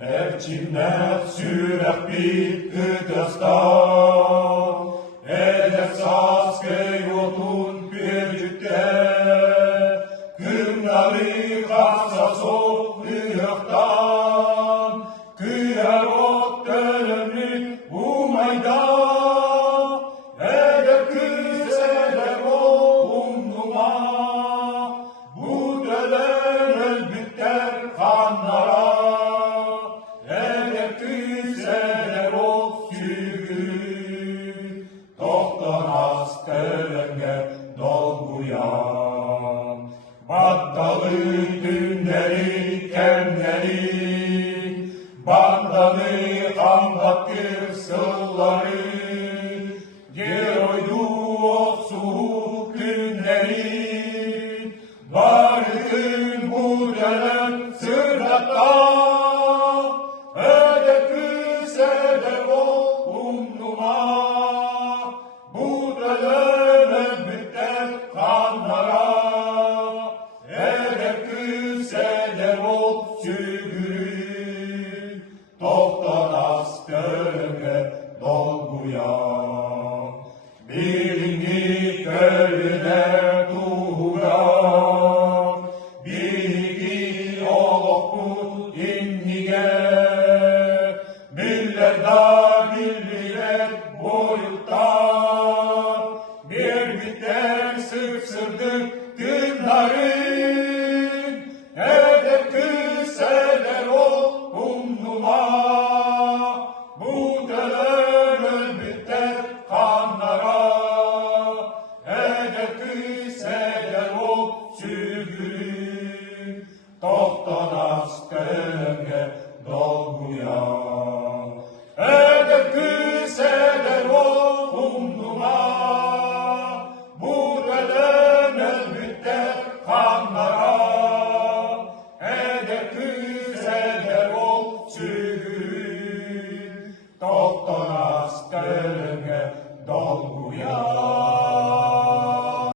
Evcimler sürek bir kıdasta, edep saskey otun bir cütte, kımları kalsa soğuktan, kıyar ot dönemli umayda, edep kıseler o umduma, bu dönem elbiter kanlara. Battalı günleri, kenleri, bandanı kandattır sılları, geroydu o soğuk günleri, varın bu dönem sırdatta, öde küsede o umduma, bu dönem biter kanlara. Sürgün, toptan askerge dolguya, bilingi köylüler tuğra, bilgi olokun innige, millerde millet boyuttan, bir biter sıksırdık günleri, bu dönem biter kanlara, edep küseler o sürgün, toptan askerge dolguya. Edep küseler o umduma, bu dönem biter kanlara, edep küseler o sürgün, toptan askerge dolguya.